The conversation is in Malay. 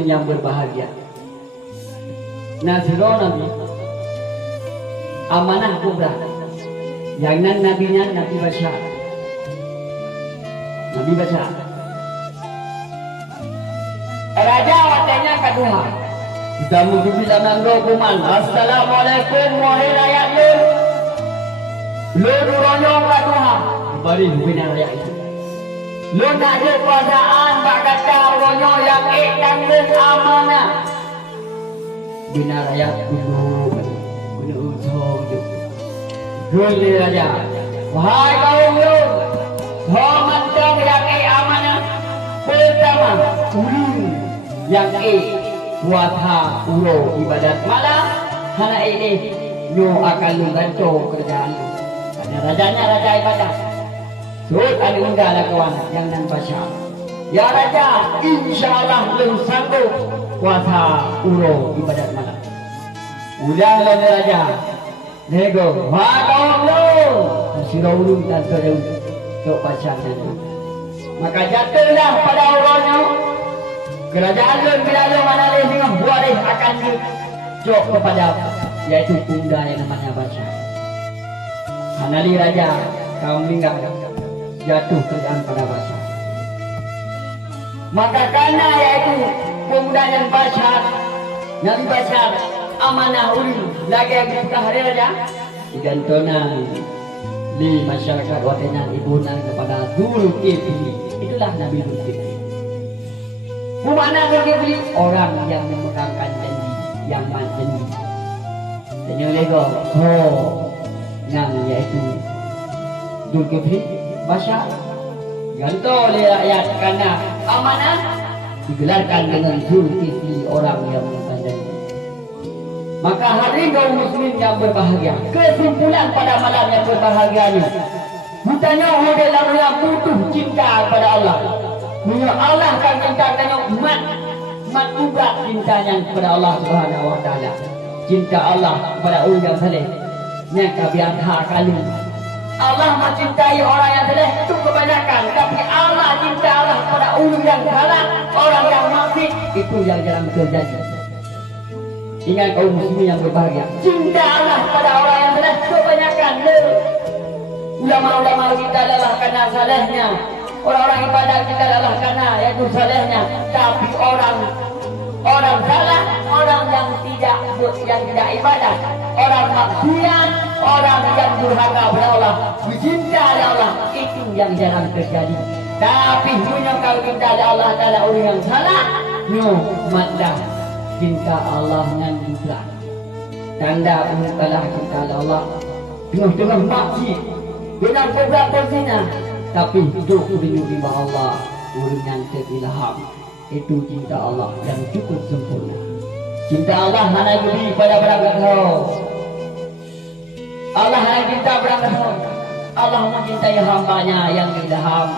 yang berbahagia. Naziro Nabi amanah kubra yang nan nabinya Nabi Bashar. Nabi Bashar raja watanya kedua kita mungkin bisa nanggo kuman. Assalamualaikum wahai rakyat lu duronyong kedua bari hubungan rakyat itu lu nak ada perasaan tak kata ronyo yang dan amanah bina rakyat kudu utong yuk guli raja wahai kaum yuk mantang yang amanah pertama ulun yang puasa ulo ibadat malam hana ini nyo akan lu bantu kerjaan lu karena rajanya raja ibadat. Sud ada undang kawan yang nan baca. Ya raja, insyaallah lu sanggup puasa ulo ibadat malam. Udah lah raja. Nego, wah kaum lu. Sirau ulun dan tereu tok baca nanti. Maka jatuhlah pada ulonya. Kerajaan lu bila lu mana le dengan buat akan jok kepada yaitu bunda yang namanya baca. Hanali raja kaum meninggal jatuh kerjaan pada Bashar. Maka karena yaitu pemuda yang Bashar, Nabi Bashar amanah ulun lagi yang buka hari raja digantona di masyarakat watenya ibunan kepada Zulkifli. Itulah Nabi Zulkifli. Bagaimana Zulkifli? Orang yang memegangkan janji, yang janji. Dan yang lego, yang yaitu Zulkifli Bashar ganto oleh rakyat karena amanah digelarkan dengan Zulkifli orang yang memandang. Maka hari kaum muslim yang berbahagia, kesimpulan pada malam yang berbahagia ini bukannya model yang butuh cinta kepada Allah. Punya Allah kan cinta mat ubah cintanya kepada Allah Subhanahu wa taala. Cinta Allah kepada orang yang saleh nya kabian kali. Allah mencintai orang yang saleh itu kebanyakan, tapi Allah cinta Allah pada orang yang salah, orang yang maksiat itu yang jarang terjadi. Ingat kaum muslimin yang berbahagia, cinta Allah pada orang yang saleh kebanyakan. Ulama-ulama kita adalah karena salehnya, orang-orang ibadah kita adalah karena yaitu salehnya, tapi orang salah, orang yang tidak ibadah, orang maksiat, orang yang durhaka kepada Allah, dicinta oleh Allah, itu yang jarang terjadi. Tapi punya kalau cinta oleh Allah Taala orang yang salah, mata cinta Allah dengan mutlak. Tanda mutlak cinta oleh Allah, tengah-tengah maksiat, dengan beberapa zina, tapi hidup di bawah Allah, orang yang terilham. Itu cinta Allah yang cukup sempurna. Cinta Allah hanya beri pada berangkat Allah hanya cinta berangkat Allah mencintai hambanya yang ilham.